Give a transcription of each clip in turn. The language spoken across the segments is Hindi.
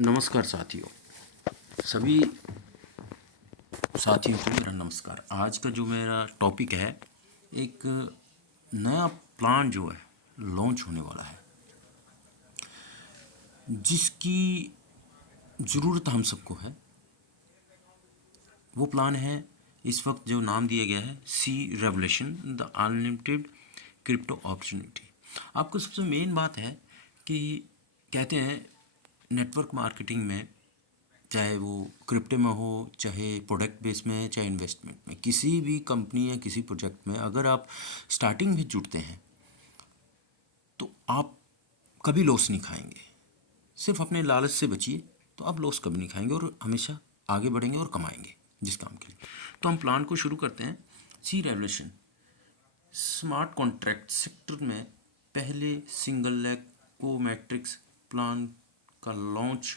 नमस्कार साथियों, सभी साथियों को मेरा नमस्कार। आज का जो मेरा टॉपिक है, एक नया प्लान जो है लॉन्च होने वाला है, जिसकी ज़रूरत हम सबको है। वो प्लान है, इस वक्त जो नाम दिया गया है, C revolution the unlimited crypto opportunity. आपको सबसे मेन बात है कि कहते हैं नेटवर्क मार्केटिंग में, चाहे वो क्रिप्टो में हो, चाहे प्रोडक्ट बेस में, चाहे इन्वेस्टमेंट में, किसी भी कंपनी या किसी प्रोजेक्ट में अगर आप स्टार्टिंग में जुड़ते हैं तो आप कभी लॉस नहीं खाएंगे। सिर्फ अपने लालच से बचिए तो आप लॉस कभी नहीं खाएंगे और हमेशा आगे बढ़ेंगे और कमाएंगे जिस काम के लिए। तो हम प्लान को शुरू करते हैं। सी रेवोल्यूशन स्मार्ट कॉन्ट्रैक्ट सेक्टर में पहले सिंगल लेग को मैट्रिक्स प्लान का लॉन्च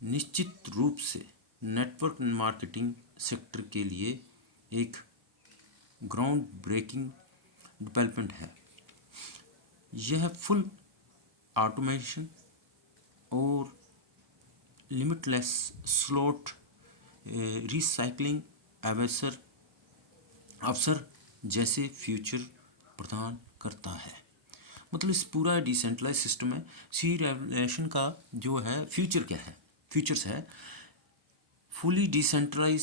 निश्चित रूप से नेटवर्क मार्केटिंग सेक्टर के लिए एक ग्राउंड ब्रेकिंग डेवलपमेंट है। यह फुल ऑटोमेशन और लिमिटलेस स्लॉट रिसाइकलिंग अवसर जैसे फ्यूचर प्रदान करता है। मतलब इस पूरा डिसेंट्रलाइज सिस्टम में सी रेवोल्यूशन का जो है फ्यूचर क्या है, फ्यूचर्स है फुली डिसेंट्रलाइज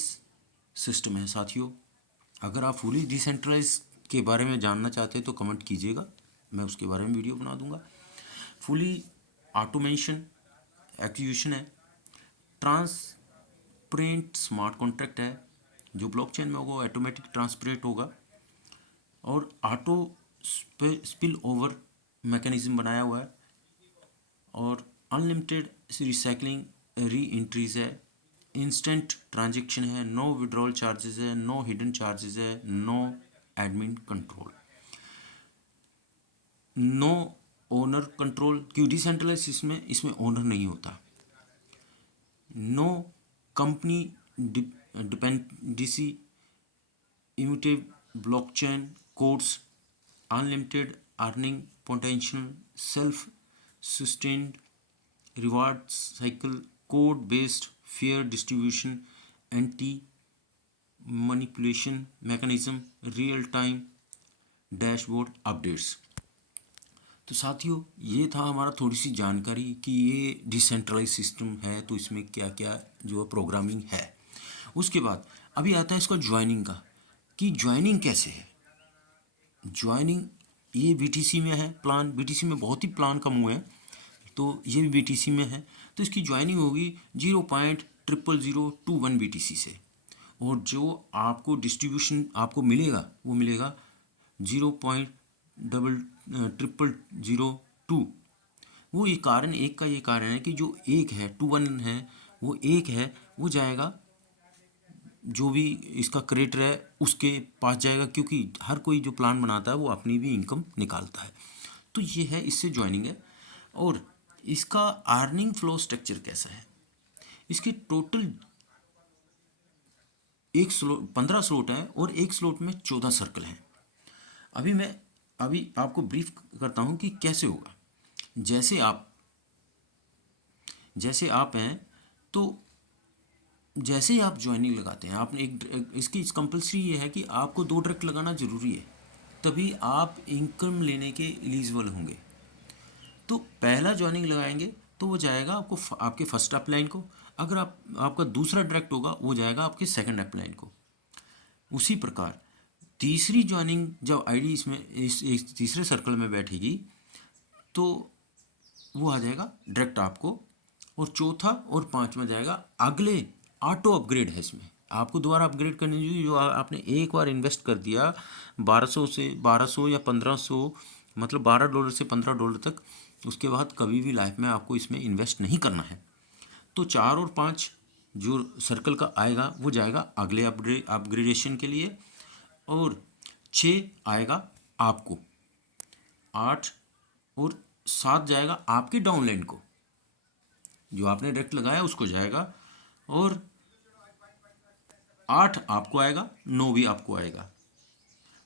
सिस्टम है। साथियों, अगर आप फुली डिसेंट्रलाइज के बारे में जानना चाहते हैं तो कमेंट कीजिएगा, मैं उसके बारे में वीडियो बना दूंगा। फुली ऑटोमेशन एक्जीक्यूशन है, ट्रांसपेरेंट स्मार्ट कॉन्ट्रैक्ट है, जो ब्लॉकचेन में होगा ऑटोमेटिक ट्रांसपेरेंट होगा, और ऑटो स्पिल ओवर मैकेनिज्म बनाया हुआ है, और अनलिमिटेड रिसाइकलिंग री एंट्रीज है, इंस्टेंट ट्रांजेक्शन है, नो विड्रॉल चार्जेस है, नो हिडन चार्जेस है, no admin control, no owner control. क्यों डिसेंट्रलाइज इसमें ओनर नहीं होता, no company dependency, immutable blockchain codes, unlimited earning potential, self sustained reward cycle, code based fair distribution, anti manipulation mechanism, real time dashboard updates. तो साथियों, ये था हमारा थोड़ी सी जानकारी कि ये डिसेंट्रलाइज सिस्टम है तो इसमें क्या क्या जो प्रोग्रामिंग है। उसके बाद अभी आता है इसका ज्वाइनिंग का, कि ज्वाइनिंग कैसे है। ज्वाइनिंग ये बीटीसी में है प्लान, बीटीसी में बहुत ही प्लान कम हुए हैं, तो ये भी बीटीसी में है। तो इसकी ज्वाइनिंग होगी 0.00021 बीटीसी से, और जो आपको डिस्ट्रीब्यूशन आपको मिलेगा वो मिलेगा 0.0002। वो ये कारण, एक का ये कारण है कि जो एक है 21 है, वो एक है वो जाएगा, जो भी इसका क्रिएटर है उसके पास जाएगा, क्योंकि हर कोई जो प्लान बनाता है वो अपनी भी इनकम निकालता है। तो ये है, इससे ज्वाइनिंग है। और इसका अर्निंग फ्लो स्ट्रक्चर कैसा है, इसके टोटल 15 स्लॉट है और एक स्लॉट में 14 सर्कल हैं। अभी आपको ब्रीफ करता हूँ कि कैसे होगा। जैसे आप हैं, तो जैसे ही आप ज्वाइनिंग लगाते हैं, आपने इसकी कंपल्सरी ये है कि आपको 2 डायरेक्ट लगाना ज़रूरी है, तभी आप इनकम लेने के एलिजिबल होंगे। तो पहला ज्वाइनिंग लगाएंगे तो वो जाएगा आपको आपके फर्स्ट अपलाइन को, अगर आपका दूसरा डायरेक्ट होगा वो जाएगा आपके सेकंड अपलाइन को। उसी प्रकार तीसरी ज्वाइनिंग जब आईडी इसमें इस तीसरे सर्कल में बैठेगी तो वो आ जाएगा डायरेक्ट आपको, और चौथा और पांचवा जाएगा अगले। ऑटो अपग्रेड है इसमें, आपको दोबारा अपग्रेड करने की, जो आपने एक बार इन्वेस्ट कर दिया 1200 या 1500, मतलब $12 से $15 तक, उसके बाद कभी भी लाइफ में आपको इसमें इन्वेस्ट नहीं करना है। तो 4 और 5 जो सर्कल का आएगा वो जाएगा अगले अपग्रेडेशन के लिए, और 6 आएगा आपको, 8 और 7 जाएगा आपके डाउनलाइन को, जो आपने डायरेक्ट लगाया उसको जाएगा, और 8 आपको आएगा, 9 भी आपको आएगा।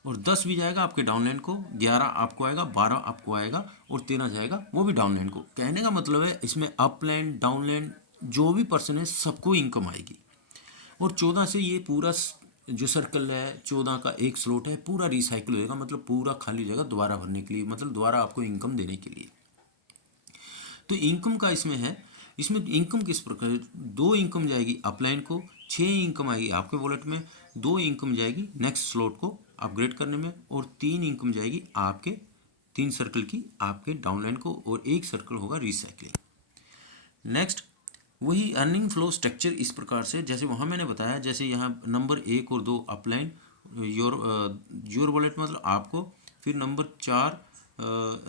और 10 भी जाएगा आपके डाउनलाइन को, 11 आपको आएगा, 12 आपको आएगा और 13 जाएगा वो भी डाउनलाइन को। कहने का मतलब है इसमें अपलाइन डाउनलाइन जो भी पर्सन है सबको इनकम आएगी। और 14 से ये पूरा जो सर्कल है 14 का एक स्लॉट है पूरा रिसाइकिल होएगा, मतलब पूरा खाली हो जाएगा दोबारा भरने के लिए, मतलब दोबारा आपको इनकम देने के लिए। तो इनकम का इसमें है, इसमें इनकम किस प्रकार, 2 इनकम जाएगी अपलाइन को, 6 इनकम आएगी आपके वॉलेट में, 2 इनकम जाएगी नेक्स्ट स्लॉट को अपग्रेड करने में, और 3 इनकम जाएगी आपके 3 सर्कल की आपके डाउनलाइन को, और 1 सर्कल होगा रिसाइकलिंग। नेक्स्ट वही अर्निंग फ्लो स्ट्रक्चर इस प्रकार से, जैसे वहाँ मैंने बताया, जैसे यहाँ नंबर 1 और 2 अपलाइन योर वॉलेट मतलब आपको, फिर नंबर 4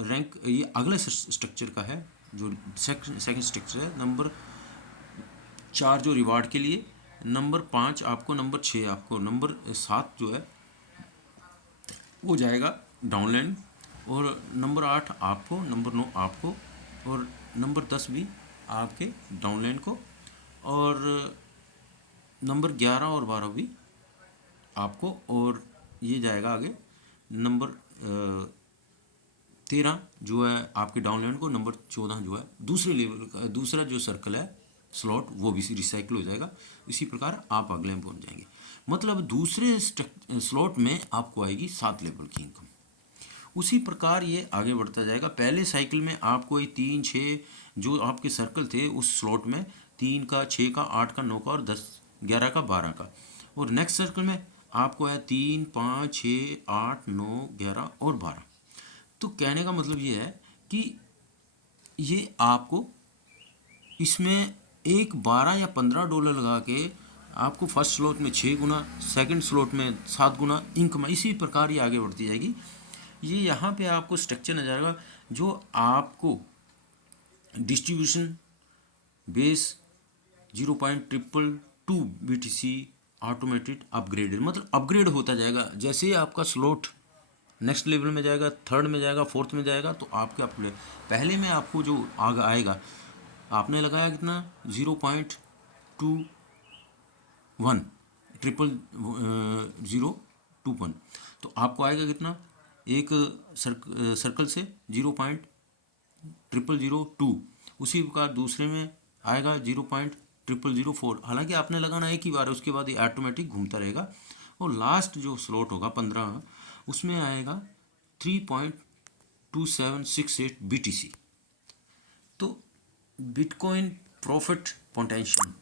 रैंक ये अगले स्ट्रक्चर का है जो सेकंड स्ट्रक्चर है, नंबर 4 जो रिवार्ड के लिए, नंबर 5 आपको, नंबर 6 आपको, नंबर 7 जो है वो जाएगा डाउनलाइन, और नंबर 8 आपको, नंबर 9 आपको, और नंबर 10 भी आपके डाउनलाइन को, और नंबर 11 और 12 भी आपको, और ये जाएगा आगे नंबर 13 जो है आपके डाउनलाइन को, नंबर 14 जो है दूसरे लेवल का दूसरा जो सर्कल है स्लॉट वो भी रिसाइकिल हो जाएगा। इसी प्रकार आप अगले में पहुंच जाएंगे, मतलब दूसरे स्लॉट में आपको आएगी 7 लेवल की इनकम। उसी प्रकार ये आगे बढ़ता जाएगा। पहले साइकिल में आपको ये 3 6 जो आपके सर्कल थे उस स्लॉट में 3 का 6 का 8 का 9 का और 10 11 का 12 का, और नेक्स्ट सर्कल में आपको है 3 5 6 8 9 11 और 12। तो कहने का मतलब ये है कि ये आपको इसमें एक 12 या 15 डॉलर लगा के आपको फर्स्ट स्लॉट में 6 गुना, सेकंड स्लॉट में 7 गुना इनकम, इसी प्रकार ये आगे बढ़ती जाएगी। ये यहाँ पे आपको स्ट्रक्चर नजर आएगा जो आपको distribution base 0.222 BTC automated upgraded, मतलब अपग्रेड होता जाएगा जैसे ही आपका स्लॉट नेक्स्ट लेवल में जाएगा, थर्ड में जाएगा, फोर्थ में जाएगा, तो आपके अपग्रेड पहले में आपको जो आगे आएगा आपने लगाया कितना 0.21 ट्रिपल 021, तो आपको आएगा कितना एक सर्कल से 0.0002, उसी प्रकार दूसरे में आएगा 0.0004। हालांकि आपने लगाना एक ही बार है, उसके बाद ये ऑटोमेटिक घूमता रहेगा, और लास्ट जो स्लॉट होगा 15 उसमें आएगा 3.2768 BTC। तो बिटकॉइन प्रॉफिट पोटेंशियल,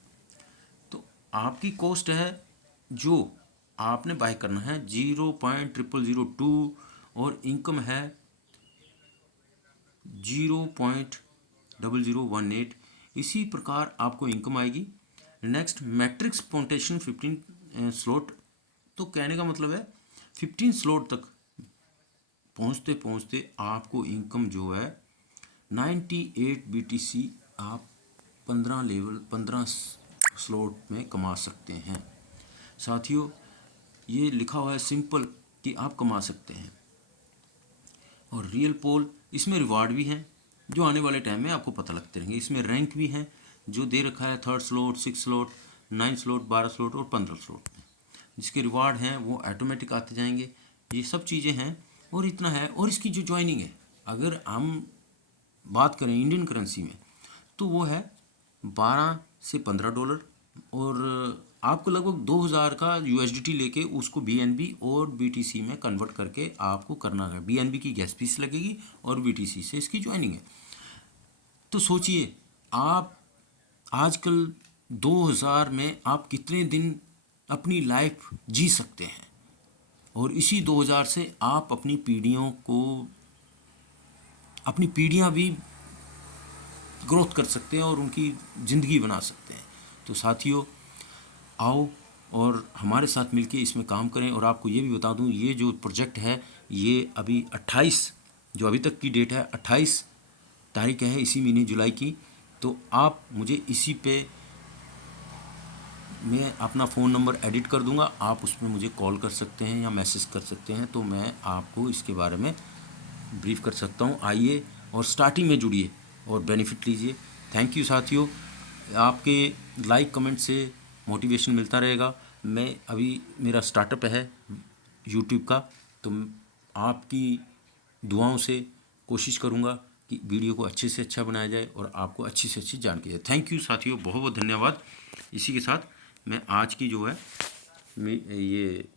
तो आपकी कॉस्ट है जो आपने बाय करना है 0.0002 और इनकम है 0.0018, इसी प्रकार आपको इनकम आएगी। नेक्स्ट मैट्रिक्स पोटेंशियल 15 स्लॉट, तो कहने का मतलब है 15 स्लॉट तक पहुंचते पहुंचते आपको इनकम जो है 98 BTC आप 15 स्लॉट में कमा सकते हैं। साथियों ये लिखा हुआ है सिंपल कि आप कमा सकते हैं, और रियल पोल इसमें रिवार्ड भी हैं जो आने वाले टाइम में आपको पता लगते रहेंगे। इसमें रैंक भी हैं जो दे रखा है 3rd slot 6 slot 9 slot 12 slot और 15 स्लॉट में, जिसके रिवार्ड हैं वो ऑटोमेटिक आते जाएंगे। ये सब चीज़ें हैं और इतना है। और इसकी जो ज्वाइनिंग है अगर हम बात करें इंडियन करेंसी में तो वो है 12 से 15 डॉलर, और आपको लगभग 2000 का USDT लेके उसको BNB और BTC में कन्वर्ट करके आपको करना है। BNB की गैस फीस लगेगी और BTC से इसकी ज्वाइनिंग है। तो सोचिए आप आजकल 2000 में आप कितने दिन अपनी लाइफ जी सकते हैं, और इसी 2000 से आप अपनी पीढ़ियाँ भी ग्रोथ कर सकते हैं और उनकी ज़िंदगी बना सकते हैं। तो साथियों आओ और हमारे साथ मिलके इसमें काम करें। और आपको ये भी बता दूं ये जो प्रोजेक्ट है ये अभी 28 जो अभी तक की डेट है 28 तारीख है इसी महीने जुलाई की, तो आप मुझे इसी पे मैं अपना फ़ोन नंबर एडिट कर दूंगा, आप उसमें मुझे कॉल कर सकते हैं या मैसेज कर सकते हैं, तो मैं आपको इसके बारे में ब्रीफ कर सकता हूँ। आइए और स्टार्टिंग में जुड़िए और बेनिफिट लीजिए। थैंक यू साथियों, आपके लाइक कमेंट से मोटिवेशन मिलता रहेगा। मैं अभी मेरा स्टार्टअप है यूट्यूब का, तो तो आपकी दुआओं से कोशिश करूँगा कि वीडियो को अच्छे से अच्छा बनाया जाए और आपको अच्छी से अच्छी जानकारी जाए। थैंक यू साथियों, बहुत बहुत धन्यवाद। इसी के साथ मैं आज की जो है ये